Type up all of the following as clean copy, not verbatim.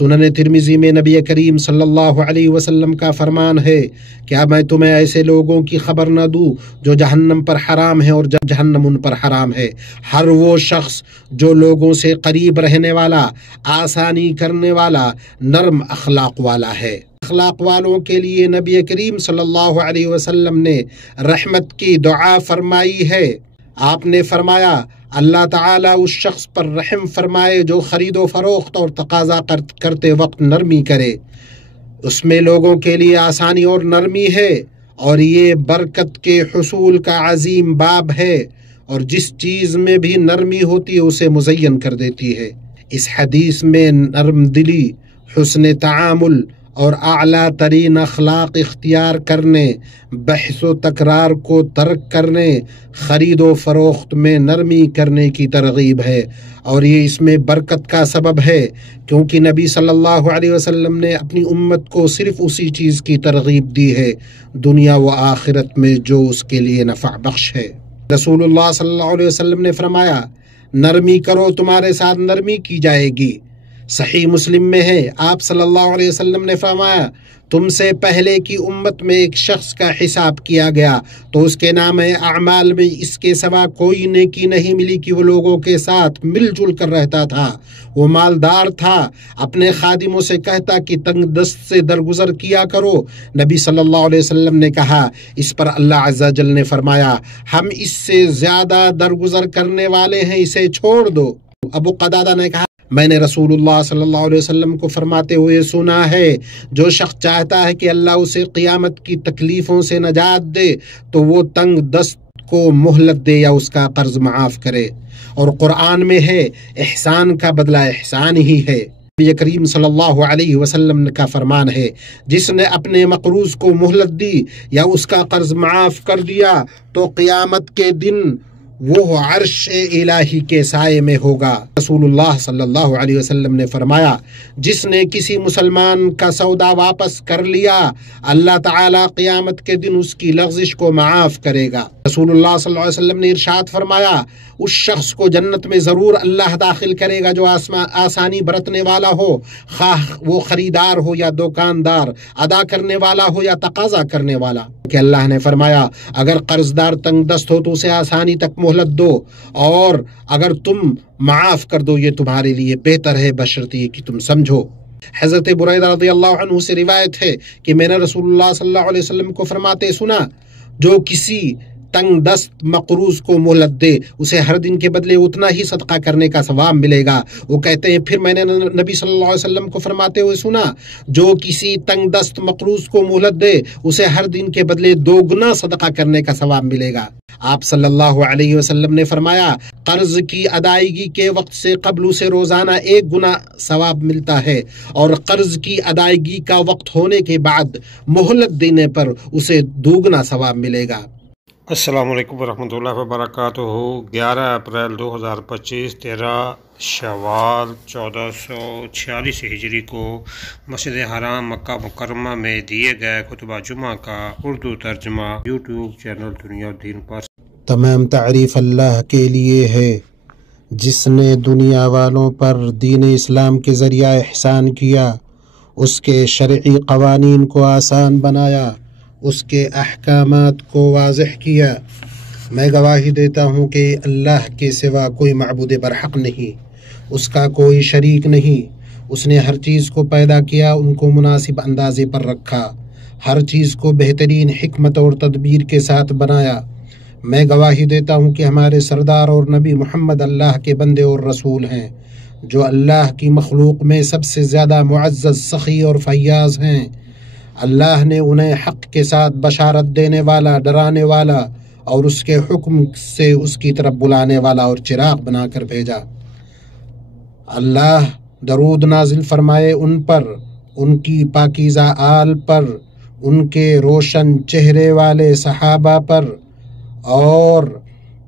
سنن ترمذی میں نبی کریم صلی اللہ علیہ وسلم کا فرمان ہے، کیا میں تمہیں ایسے لوگوں کی خبر نہ دوں جو جہنم پر حرام ہے اور جہنم ان پر حرام ہے؟ ہر وہ شخص جو لوگوں سے قریب رہنے والا، آسانی کرنے والا، نرم اخلاق والا ہے۔ اخلاق والوں کے لیے نبی کریم صلی اللہ علیہ وسلم نے رحمت کی دعا فرمائی ہے۔ آپ نے فرمایا، اللہ تعالیٰ اس شخص پر رحم فرمائے جو خرید و فروخت اور تقاضا کرتے وقت نرمی کرے، اس میں لوگوں کے لیے آسانی اور نرمی ہے، اور یہ برکت کے حصول کا عظیم باب ہے، اور جس چیز میں بھی نرمی ہوتی ہے اسے مزین کر دیتی ہے۔ اس حدیث میں نرم دلی، حسن تعامل اور اعلیٰ ترین اخلاق اختیار کرنے، بحث و تکرار کو ترک کرنے، خرید و فروخت میں نرمی کرنے کی ترغیب ہے، اور یہ اس میں برکت کا سبب ہے، کیونکہ نبی صلی اللہ علیہ وسلم نے اپنی امت کو صرف اسی چیز کی ترغیب دی ہے دنیا و آخرت میں جو اس کے لیے نفع بخش ہے۔ رسول اللہ صلی اللہ علیہ وسلم نے فرمایا، نرمی کرو تمہارے ساتھ نرمی کی جائے گی۔ صحیح مسلم میں ہے، آپ صلی اللہ علیہ وسلم نے فرمایا، تم سے پہلے کی امت میں ایک شخص کا حساب کیا گیا تو اس کے نام اعمال میں اس کے سوا کوئی نیکی نہیں ملی کہ وہ لوگوں کے ساتھ مل جل کر رہتا تھا، وہ مالدار تھا، اپنے خادموں سے کہتا کہ تنگ دست سے درگزر کیا کرو۔ نبی صلی اللہ علیہ وسلم نے کہا، اس پر اللہ عز و جل نے فرمایا، ہم اس سے زیادہ درگزر کرنے والے ہیں، اسے چھوڑ دو۔ ابو قتادہ نے کہا، میں نے رسول اللہ صلی اللہ علیہ وسلم کو فرماتے ہوئے سنا ہے، جو شخص چاہتا ہے کہ اللہ اسے قیامت کی تکلیفوں سے نجات دے تو وہ تنگ دست کو مہلت دے یا اس کا قرض معاف کرے، اور قرآن میں ہے، احسان کا بدلہ احسان ہی ہے۔ نبی کریم صلی اللہ علیہ وسلم کا فرمان ہے، جس نے اپنے مقروض کو مہلت دی یا اس کا قرض معاف کر دیا تو قیامت کے دن وہ عرش الہی کے سائے میں ہوگا۔ رسول اللہ صلی اللہ علیہ وسلم نے فرمایا، جس نے کسی مسلمان کا سودا واپس کر لیا، اللہ تعالیٰ قیامت کے دن اس کی لغزش کو معاف کرے گا۔ رسول اللہ صلی اللہ علیہ وسلم نے ارشاد فرمایا، اس شخص کو جنت میں ضرور اللہ داخل کرے گا جو آسانی برتنے والا ہو، خواہ وہ خریدار ہو یا دکاندار، ادا کرنے والا ہو یا تقاضا کرنے والا۔ کہ اللہ نے فرمایا، اگر قرض دار تنگ دست ہو تو اسے آسانی تک مہلت دو، اور اگر تم معاف کر دو یہ تمہارے لیے بہتر ہے، بشرطیہ کہ تم سمجھو۔ حضرت بریدہ رضی اللہ عنہ سے روایت ہے کہ میں نے رسول اللہ صلی اللہ علیہ وسلم کو فرماتے سنا، جو کسی تنگ دست مقروض کو مہلت دے اسے ہر دن کے بدلے اتنا ہی صدقہ کرنے کا ثواب ملے گا۔ وہ کہتے ہیں، پھر میں نے نبی صلی اللہ علیہ وسلم کو فرماتے ہوئے سنا، جو کسی تنگ دست مقروض کو مہلت دے اسے ہر دن کے بدلے 2 گنا صدقہ کرنے کا ثواب ملے گا۔ آپ صلی اللہ علیہ وسلم نے فرمایا، قرض کی ادائیگی کے وقت سے قبل اسے روزانہ 1 گنا ثواب ملتا ہے، اور قرض کی ادائیگی کا وقت ہونے کے بعد مہلت دینے پر اسے 2 گنا ثواب ملے گا۔ السلام علیکم ورحمۃ اللہ وبرکاتہ۔ 11 اپریل 2025، 13 شوال 1446 ہجری کو مسجد حرام مکہ مکرمہ میں دیے گئے خطبہ جمعہ کا اردو ترجمہ یوٹیوب چینل دنیا دین پر۔ تمام تعریف اللہ کے لیے ہے جس نے دنیا والوں پر دین اسلام کے ذریعہ احسان کیا، اس کے شرعی قوانین کو آسان بنایا، اس کے احکامات کو واضح کیا۔ میں گواہی دیتا ہوں کہ اللہ کے سوا کوئی معبود برحق نہیں، اس کا کوئی شریک نہیں۔ اس نے ہر چیز کو پیدا کیا، ان کو مناسب اندازے پر رکھا، ہر چیز کو بہترین حکمت اور تدبیر کے ساتھ بنایا۔ میں گواہی دیتا ہوں کہ ہمارے سردار اور نبی محمد اللہ کے بندے اور رسول ہیں، جو اللہ کی مخلوق میں سب سے زیادہ معزز، سخی اور فیاض ہیں۔ اللہ نے انہیں حق کے ساتھ بشارت دینے والا، ڈرانے والا اور اس کے حکم سے اس کی طرف بلانے والا اور چراغ بنا کر بھیجا۔ اللہ درود نازل فرمائے ان پر، ان کی پاکیزہ آل پر، ان کے روشن چہرے والے صحابہ پر، اور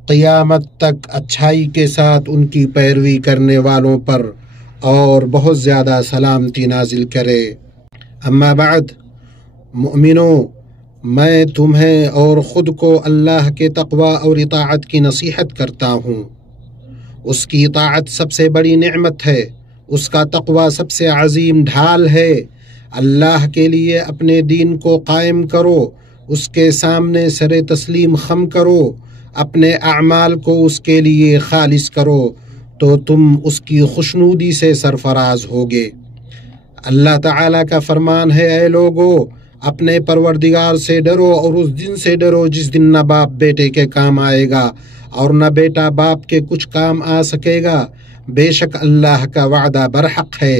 قیامت تک اچھائی کے ساتھ ان کی پیروی کرنے والوں پر، اور بہت زیادہ سلامتی نازل کرے۔ اما بعد، مؤمنوں، میں تمہیں اور خود کو اللہ کے تقوی اور اطاعت کی نصیحت کرتا ہوں۔ اس کی اطاعت سب سے بڑی نعمت ہے، اس کا تقوی سب سے عظیم ڈھال ہے۔ اللہ کے لیے اپنے دین کو قائم کرو، اس کے سامنے سر تسلیم خم کرو، اپنے اعمال کو اس کے لیے خالص کرو تو تم اس کی خوشنودی سے سرفراز ہوگے۔ اللہ تعالیٰ کا فرمان ہے، اے لوگو اپنے پروردگار سے ڈرو اور اس دن سے ڈرو جس دن نہ باپ بیٹے کے کام آئے گا اور نہ بیٹا باپ کے کچھ کام آ سکے گا۔ بے شک اللہ کا وعدہ برحق ہے،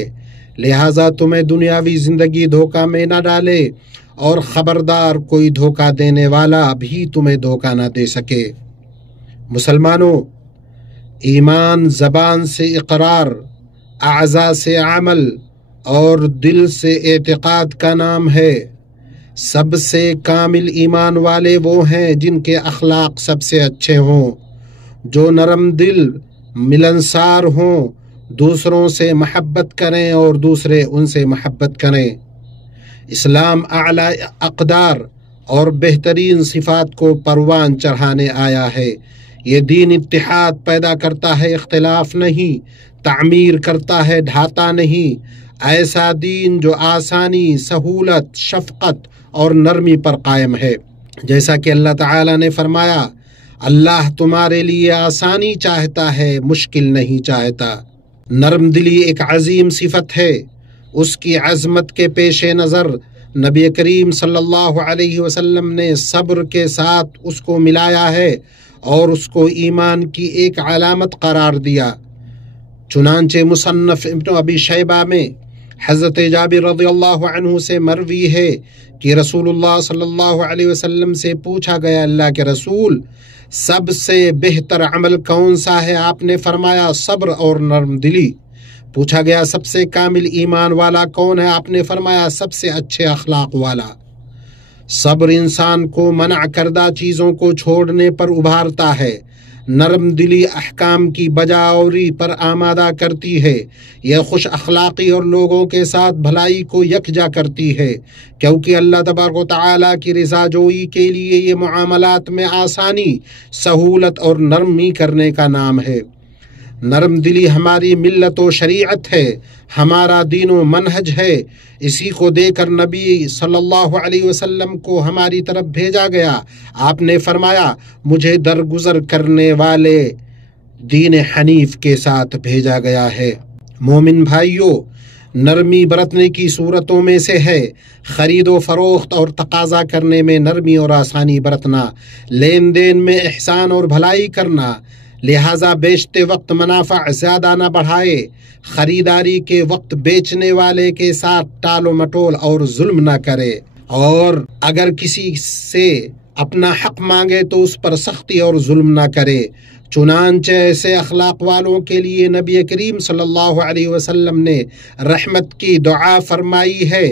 لہٰذا تمہیں دنیاوی زندگی دھوکہ میں نہ ڈالے، اور خبردار کوئی دھوکہ دینے والا بھی تمہیں دھوکہ نہ دے سکے۔ مسلمانوں، ایمان زبان سے اقرار، اعضاء سے عمل اور دل سے اعتقاد کا نام ہے۔ سب سے کامل ایمان والے وہ ہیں جن کے اخلاق سب سے اچھے ہوں، جو نرم دل، ملنسار ہوں، دوسروں سے محبت کریں اور دوسرے ان سے محبت کریں۔ اسلام اعلیٰ اقدار اور بہترین صفات کو پروان چڑھانے آیا ہے۔ یہ دین اتحاد پیدا کرتا ہے، اختلاف نہیں، تعمیر کرتا ہے، ڈھاتا نہیں۔ ایسا دین جو آسانی، سہولت، شفقت اور نرمی پر قائم ہے، جیسا کہ اللہ تعالیٰ نے فرمایا، اللہ تمہارے لیے آسانی چاہتا ہے، مشکل نہیں چاہتا۔ نرم دلی ایک عظیم صفت ہے۔ اس کی عظمت کے پیش نظر نبی کریم صلی اللہ علیہ وسلم نے صبر کے ساتھ اس کو ملایا ہے اور اس کو ایمان کی ایک علامت قرار دیا۔ چنانچہ مصنف ابن ابی شیبہ میں حضرت جابر رضی اللہ عنہ سے مروی ہے کہ رسول اللہ صلی اللہ علیہ وسلم سے پوچھا گیا، اللہ کے رسول سب سے بہتر عمل کون سا ہے؟ آپ نے فرمایا صبر اور نرم دلی۔ پوچھا گیا سب سے کامل ایمان والا کون ہے؟ آپ نے فرمایا سب سے اچھے اخلاق والا۔ صبر انسان کو منع کردہ چیزوں کو چھوڑنے پر ابھارتا ہے، نرم دلی احکام کی بجاوری پر آمادہ کرتی ہے، یہ خوش اخلاقی اور لوگوں کے ساتھ بھلائی کو یکجا کرتی ہے، کیونکہ اللہ تبارک و تعالیٰ کی رضا جوئی کے لیے یہ معاملات میں آسانی، سہولت اور نرمی کرنے کا نام ہے۔ نرم دلی ہماری ملت و شریعت ہے، ہمارا دین و منہج ہے۔ اسی کو دے کر نبی صلی اللہ علیہ وسلم کو ہماری طرف بھیجا گیا۔ آپ نے فرمایا مجھے درگزر کرنے والے دین حنیف کے ساتھ بھیجا گیا ہے۔ مومن بھائیوں، نرمی برتنے کی صورتوں میں سے ہے خرید و فروخت اور تقاضا کرنے میں نرمی اور آسانی برتنا، لین دین میں احسان اور بھلائی کرنا، لہٰذا بیچتے وقت منافع زیادہ نہ بڑھائے، خریداری کے وقت بیچنے والے کے ساتھ ٹال و مٹول اور ظلم نہ کرے، اور اگر کسی سے اپنا حق مانگے تو اس پر سختی اور ظلم نہ کرے۔ چنانچہ ایسے اخلاق والوں کے لیے نبی کریم صلی اللہ علیہ وسلم نے رحمت کی دعا فرمائی ہے،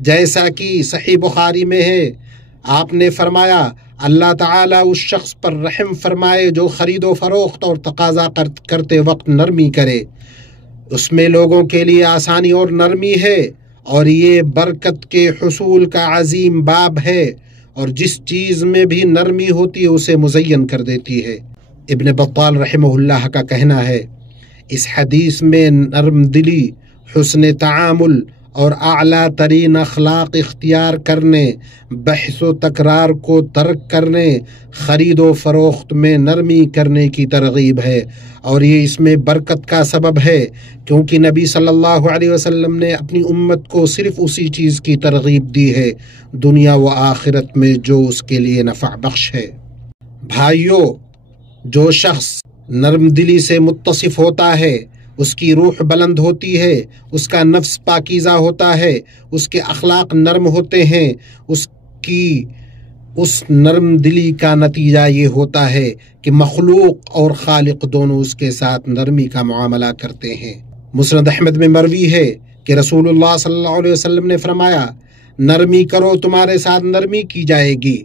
جیسا کہ صحیح بخاری میں ہے۔ آپ نے فرمایا اللہ تعالیٰ اس شخص پر رحم فرمائے جو خرید و فروخت اور تقاضا کرتے وقت نرمی کرے، اس میں لوگوں کے لیے آسانی اور نرمی ہے، اور یہ برکت کے حصول کا عظیم باب ہے، اور جس چیز میں بھی نرمی ہوتی ہے اسے مزین کر دیتی ہے۔ ابن بطال رحمہ اللہ کا کہنا ہے اس حدیث میں نرم دلی، حسن تعامل اور اعلیٰ ترین اخلاق اختیار کرنے، بحث و تکرار کو ترک کرنے، خرید و فروخت میں نرمی کرنے کی ترغیب ہے، اور یہ اس میں برکت کا سبب ہے، کیونکہ نبی صلی اللہ علیہ وسلم نے اپنی امت کو صرف اسی چیز کی ترغیب دی ہے دنیا و آخرت میں جو اس کے لیے نفع بخش ہے۔ بھائیو، جو شخص نرم دلی سے متصف ہوتا ہے اس کی روح بلند ہوتی ہے، اس کا نفس پاکیزہ ہوتا ہے، اس کے اخلاق نرم ہوتے ہیں، اس نرم دلی کا نتیجہ یہ ہوتا ہے کہ مخلوق اور خالق دونوں اس کے ساتھ نرمی کا معاملہ کرتے ہیں۔ مسند احمد میں مروی ہے کہ رسول اللہ صلی اللہ علیہ وسلم نے فرمایا، نرمی کرو تمہارے ساتھ نرمی کی جائے گی،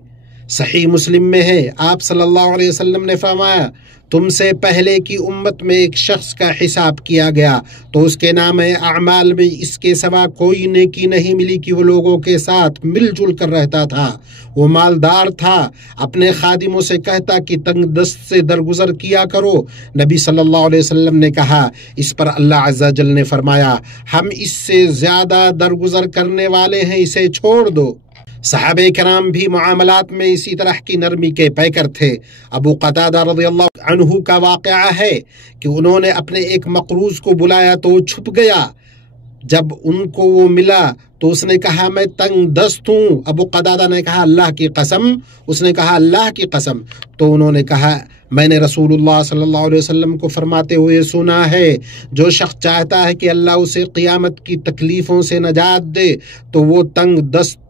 صحیح مسلم میں ہے، آپ صلی اللہ علیہ وسلم نے فرمایا تم سے پہلے کی امت میں ایک شخص کا حساب کیا گیا تو اس کے نام اعمال میں اس کے سوا کوئی نیکی نہیں ملی کہ وہ لوگوں کے ساتھ مل جل کر رہتا تھا، وہ مالدار تھا، اپنے خادموں سے کہتا کہ تنگ دست سے درگزر کیا کرو۔ نبی صلی اللہ علیہ وسلم نے کہا، اس پر اللہ عز و جل نے فرمایا ہم اس سے زیادہ درگزر کرنے والے ہیں، اسے چھوڑ دو۔ صحابہ کرام بھی معاملات میں اسی طرح کی نرمی کے پیکر تھے۔ ابو قتادہ رضی اللہ عنہ کا واقعہ ہے کہ انہوں نے اپنے ایک مقروض کو بلایا تو وہ چھپ گیا، جب ان کو وہ ملا تو اس نے کہا میں تنگ دست ہوں۔ ابو قتادہ نے کہا اللہ کی قسم؟ اس نے کہا اللہ کی قسم۔ تو انہوں نے کہا میں نے رسول اللہ صلی اللہ علیہ وسلم کو فرماتے ہوئے سنا ہے جو شخص چاہتا ہے کہ اللہ اسے قیامت کی تکلیفوں سے نجات دے تو وہ تنگ دست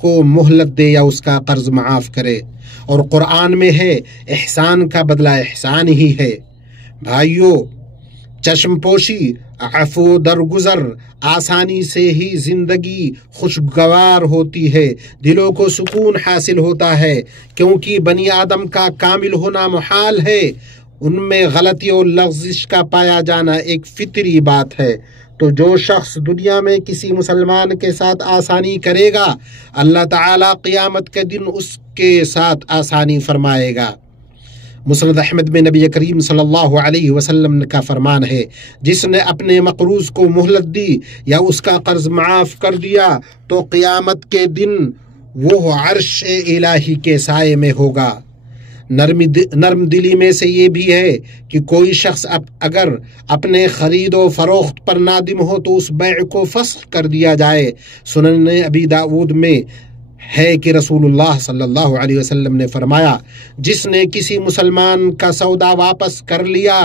کو مہلت دے یا اس کا قرض معاف کرے۔ اور قرآن میں ہے احسان کا بدلہ احسان ہی ہے۔ بھائیو، چشم پوشی، عفو درگزر، آسانی سے ہی زندگی خوشگوار ہوتی ہے، دلوں کو سکون حاصل ہوتا ہے، کیونکہ بنی آدم کا کامل ہونا محال ہے، ان میں غلطی اور لغزش کا پایا جانا ایک فطری بات ہے۔ تو جو شخص دنیا میں کسی مسلمان کے ساتھ آسانی کرے گا اللہ تعالیٰ قیامت کے دن اس کے ساتھ آسانی فرمائے گا۔ مسند احمد میں نبی کریم صلی اللہ علیہ وسلم کا فرمان ہے جس نے اپنے مقروض کو مہلت دی یا اس کا قرض معاف کر دیا تو قیامت کے دن وہ عرش الہی کے سائے میں ہوگا۔ نرم دلی میں سے یہ بھی ہے کہ کوئی شخص اگر اپنے خرید و فروخت پر نادم ہو تو اس بیع کو فسخ کر دیا جائے۔ سنن ابی داؤد میں ہے کہ رسول اللہ صلی اللہ علیہ وسلم نے فرمایا جس نے کسی مسلمان کا سودا واپس کر لیا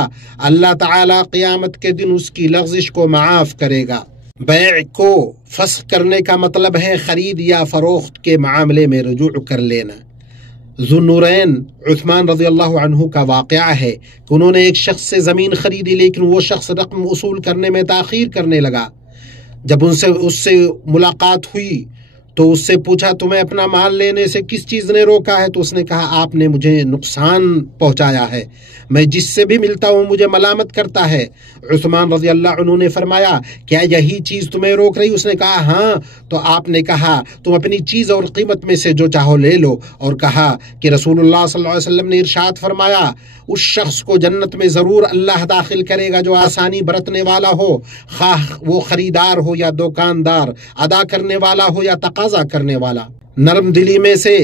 اللہ تعالیٰ قیامت کے دن اس کی لغزش کو معاف کرے گا۔ بیع کو فسخ کرنے کا مطلب ہے خرید یا فروخت کے معاملے میں رجوع کر لینا۔ ذوالنورین عثمان رضی اللہ عنہ کا واقعہ ہے کہ انہوں نے ایک شخص سے زمین خریدی لیکن وہ شخص رقم وصول کرنے میں تاخیر کرنے لگا۔ جب اس سے ملاقات ہوئی تو اس سے پوچھا تمہیں اپنا مال لینے سے کس چیز نے روکا ہے؟ تو اس نے کہا آپ نے مجھے نقصان پہنچایا ہے، میں جس سے بھی ملتا ہوں مجھے ملامت کرتا ہے۔ عثمان رضی اللہ عنہ نے فرمایا کیا یہی چیز تمہیں روک رہی؟ اس نے کہا ہاں۔ تو آپ نے کہا تم اپنی چیز اور قیمت میں سے جو چاہو لے لو، اور کہا کہ رسول اللہ صلی اللہ علیہ وسلم نے ارشاد فرمایا اس شخص کو جنت میں ضرور اللہ داخل کرے گا جو آسانی برتنے والا ہو، خواہ وہ خریدار ہو یا دکاندار، ادا کرنے والا ہو یا تقاضا کرنے والا۔ نرم دلی میں سے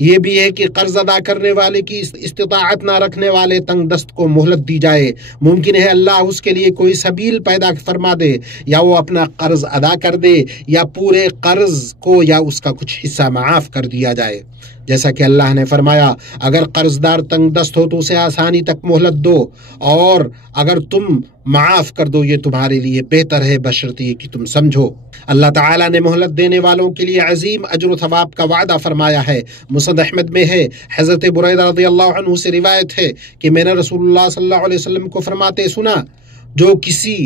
یہ بھی ہے کہ قرض ادا کرنے والے کی استطاعت نہ رکھنے والے تنگ دست کو مہلت دی جائے۔ ممکن ہے اللہ اس کے لیے کوئی سبیل پیدا فرما دے، یا وہ اپنا قرض ادا کر دے یا پورے قرض کو یا اس کا کچھ حصہ معاف کر دیا جائے، جیسا کہ اللہ نے فرمایا اگر قرض دار تنگ دست ہو تو اسے آسانی تک مہلت دو، اور اگر تم معاف کر دو یہ تمہارے لیے بہتر ہے بشرطیہ کہ تم سمجھو۔ اللہ تعالیٰ نے مہلت دینے والوں کے لیے عظیم اجر و ثواب کا وعدہ فرمایا ہے۔ مسند احمد میں ہے، حضرت بریدہ رضی اللہ عنہ سے روایت ہے کہ میں نے رسول اللہ صلی اللہ علیہ وسلم کو فرماتے سنا جو کسی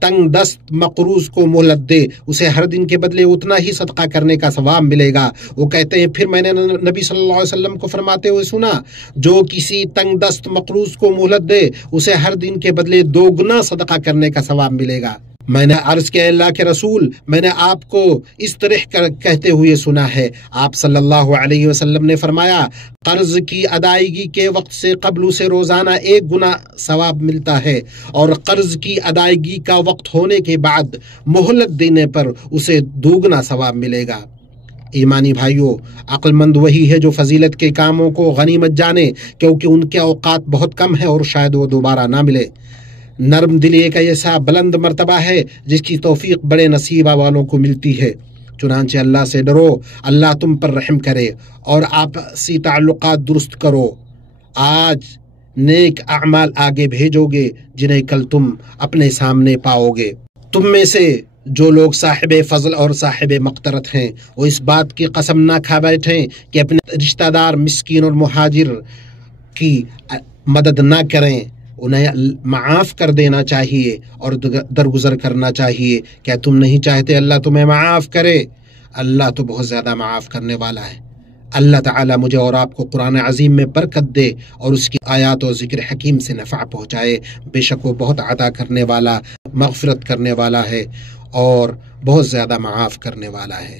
تنگ دست مقروض کو مہلت دے اسے ہر دن کے بدلے اتنا ہی صدقہ کرنے کا ثواب ملے گا۔ وہ کہتے ہیں پھر میں نے نبی صلی اللہ علیہ وسلم کو فرماتے ہوئے سنا جو کسی تنگ دست مقروض کو مہلت دے اسے ہر دن کے بدلے 2 گنا صدقہ کرنے کا ثواب ملے گا۔ میں نے عرض کیا اللہ کے رسول میں نے آپ کو اس طرح کہتے ہوئے سنا ہے۔ آپ صلی اللہ علیہ وسلم نے فرمایا قرض کی ادائیگی کے وقت سے قبل اسے روزانہ 1 گنا ثواب ملتا ہے، اور قرض کی ادائیگی کا وقت ہونے کے بعد مہلت دینے پر اسے 2 گنا ثواب ملے گا۔ ایمانی بھائیوں، عقل مند وہی ہے جو فضیلت کے کاموں کو غنیمت جانے، کیونکہ ان کے اوقات بہت کم ہیں اور شاید وہ دوبارہ نہ ملے۔ نرم دلی ایک ایسا بلند مرتبہ ہے جس کی توفیق بڑے نصیبہ والوں کو ملتی ہے۔ چنانچہ اللہ سے ڈرو، اللہ تم پر رحم کرے اور آپسی تعلقات درست کرو۔ آج نیک اعمال آگے بھیجو گے جنہیں کل تم اپنے سامنے پاؤ گے۔ تم میں سے جو لوگ صاحب فضل اور صاحب مقترت ہیں وہ اس بات کی قسم نہ کھا بیٹھیں کہ اپنے رشتہ دار مسکین اور مہاجر کی مدد نہ کریں، انہیں معاف کر دینا چاہیے اور درگزر کرنا چاہیے۔ کیا تم نہیں چاہتے اللہ تمہیں معاف کرے؟ اللہ تو بہت زیادہ معاف کرنے والا ہے۔ اللہ تعالیٰ مجھے اور آپ کو قرآن عظیم میں برکت دے اور اس کی آیات و ذکر حکیم سے نفع پہنچائے۔ بے شک وہ بہت عطا کرنے والا، مغفرت کرنے والا ہے اور بہت زیادہ معاف کرنے والا ہے۔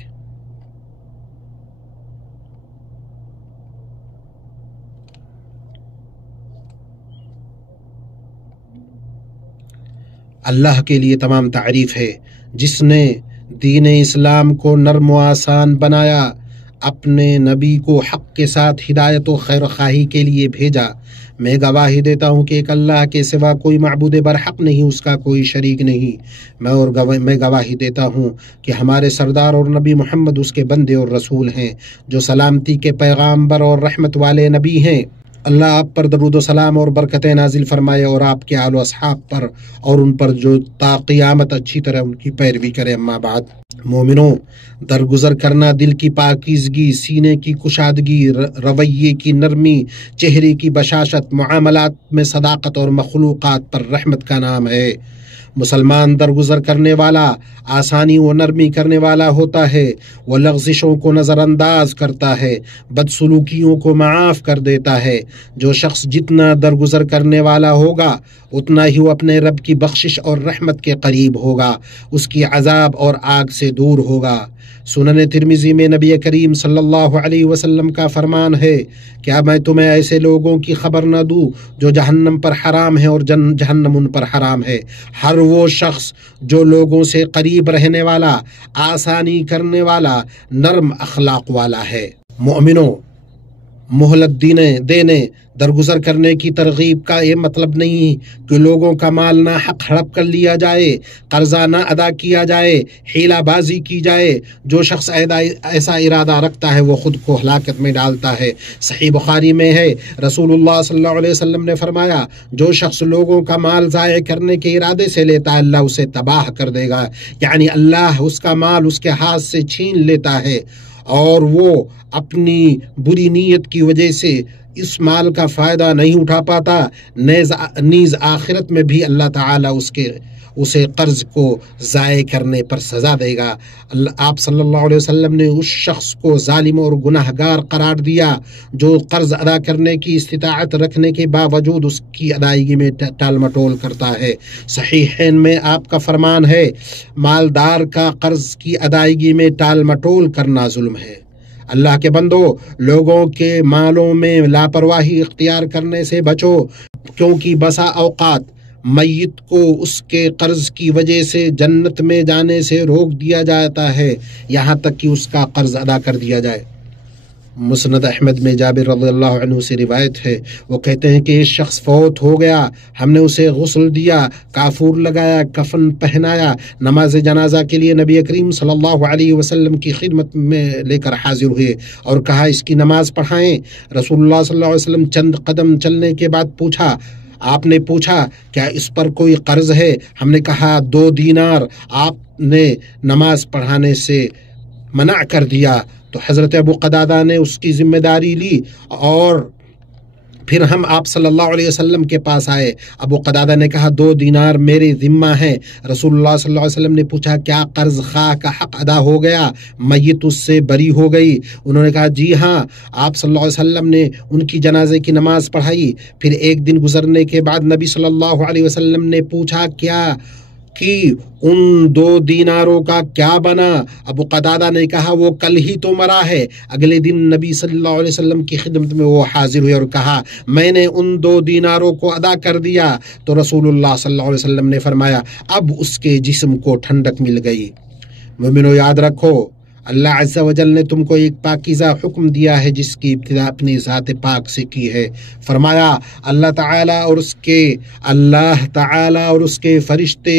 اللہ کے لیے تمام تعریف ہے جس نے دین اسلام کو نرم و آسان بنایا، اپنے نبی کو حق کے ساتھ ہدایت و خیر خواہی کے لیے بھیجا۔ میں گواہی دیتا ہوں کہ ایک اللہ کے سوا کوئی معبود برحق نہیں، اس کا کوئی شریک نہیں۔ میں گواہی دیتا ہوں کہ ہمارے سردار اور نبی محمد اس کے بندے اور رسول ہیں، جو سلامتی کے پیغامبر اور رحمت والے نبی ہیں۔ اللہ آپ پر درود و سلام اور برکتیں نازل فرمائے اور آپ کے آل و اصحاب پر اور ان پر جو تا قیامت اچھی طرح ان کی پیروی کرے۔ اما بعد، مومنوں، درگزر کرنا، دل کی پاکیزگی، سینے کی کشادگی، رویے کی نرمی، چہرے کی بشاشت، معاملات میں صداقت اور مخلوقات پر رحمت کا نام ہے۔ مسلمان درگزر کرنے والا، آسانی و نرمی کرنے والا ہوتا ہے۔ وہ لغزشوں کو نظر انداز کرتا ہے، بدسلوکیوں کو معاف کر دیتا ہے۔ جو شخص جتنا درگزر کرنے والا ہوگا اتنا ہی وہ اپنے رب کی بخشش اور رحمت کے قریب ہوگا، اس کی عذاب اور آگ سے دور ہوگا۔ سنن ترمذی میں نبی کریم صلی اللہ علیہ وسلم کا فرمان ہے، کیا میں تمہیں ایسے لوگوں کی خبر نہ دوں جو جہنم پر حرام ہے اور جہنم ان پر حرام ہے؟ ہر وہ شخص جو لوگوں سے قریب رہنے والا، آسانی کرنے والا، نرم اخلاق والا ہے۔ مومنوں، مہلت دینے، درگزر کرنے کی ترغیب کا یہ مطلب نہیں کہ لوگوں کا مال نہ حق ہڑپ کر لیا جائے، قرضہ نہ ادا کیا جائے، حیلہ بازی کی جائے۔ جو شخص ایسا ارادہ رکھتا ہے وہ خود کو ہلاکت میں ڈالتا ہے۔ صحیح بخاری میں ہے، رسول اللہ صلی اللہ علیہ وسلم نے فرمایا، جو شخص لوگوں کا مال ضائع کرنے کے ارادے سے لیتا ہے اللہ اسے تباہ کر دے گا، یعنی اللہ اس کا مال اس کے ہاتھ سے چھین لیتا ہے اور وہ اپنی بری نیت کی وجہ سے اس مال کا فائدہ نہیں اٹھا پاتا۔ نیز آخرت میں بھی اللہ تعالیٰ اسے قرض کو ضائع کرنے پر سزا دے گا۔ آپ صلی اللہ علیہ وسلم نے اس شخص کو ظالم اور گناہگار قرار دیا جو قرض ادا کرنے کی استطاعت رکھنے کے باوجود اس کی ادائیگی میں ٹال مٹول کرتا ہے۔ صحیحین میں آپ کا فرمان ہے، مالدار کا قرض کی ادائیگی میں ٹال مٹول کرنا ظلم ہے۔ اللہ کے بندو، لوگوں کے مالوں میں لاپرواہی اختیار کرنے سے بچو، کیونکہ بسا اوقات میت کو اس کے قرض کی وجہ سے جنت میں جانے سے روک دیا جاتا ہے یہاں تک کہ اس کا قرض ادا کر دیا جائے۔ مسند احمد میں جابر رضی اللہ عنہ سے روایت ہے، وہ کہتے ہیں کہ ایک شخص فوت ہو گیا، ہم نے اسے غسل دیا، کافور لگایا، کفن پہنایا، نماز جنازہ کے لیے نبی کریم صلی اللہ علیہ وسلم کی خدمت میں لے کر حاضر ہوئے اور کہا اس کی نماز پڑھائیں۔ رسول اللہ صلی اللہ علیہ وسلم چند قدم چلنے کے بعد آپ نے پوچھا کیا اس پر کوئی قرض ہے؟ ہم نے کہا 2 دینار۔ آپ نے نماز پڑھانے سے منع کر دیا تو حضرت ابو قتادہ نے اس کی ذمہ داری لی اور پھر ہم آپ صلی اللہ علیہ وسلم کے پاس آئے۔ ابو قتادہ نے کہا 2 دینار میرے ذمہ ہیں۔ رسول اللہ صلی اللہ علیہ وسلم نے پوچھا کیا قرض خواہ کا حق ادا ہو گیا، میت اس سے بری ہو گئی؟ انہوں نے کہا جی ہاں۔ آپ صلی اللہ علیہ وسلم نے ان کی جنازے کی نماز پڑھائی۔ پھر ایک دن گزرنے کے بعد نبی صلی اللہ علیہ وسلم نے پوچھا کیا کہ ان 2 دیناروں کا کیا بنا؟ ابو قتادہ نے کہا وہ کل ہی تو مرا ہے۔ اگلے دن نبی صلی اللہ علیہ وسلم کی خدمت میں وہ حاضر ہوئے اور کہا میں نے ان 2 دیناروں کو ادا کر دیا۔ تو رسول اللہ صلی اللہ علیہ وسلم نے فرمایا اب اس کے جسم کو ٹھنڈک مل گئی۔ مومنو، یاد رکھو، اللہ عز و جل نے تم کو ایک پاکیزہ حکم دیا ہے جس کی ابتدا اپنی ذات پاک سے کی ہے۔ فرمایا اللہ تعالیٰ اور اس کے فرشتے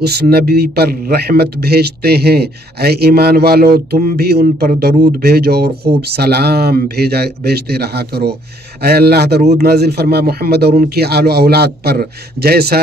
اس نبی پر رحمت بھیجتے ہیں۔ اے ایمان والو، تم بھی ان پر درود بھیجو اور خوب سلام بھیجتے رہا کرو۔ اے اللہ، درود نازل فرما محمد اور ان کی آل و اولاد پر، جیسا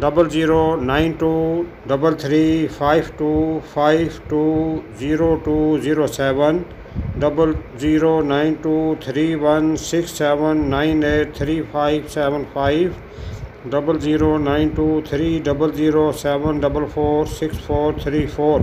00923352520207 00923167983575 00923007446434।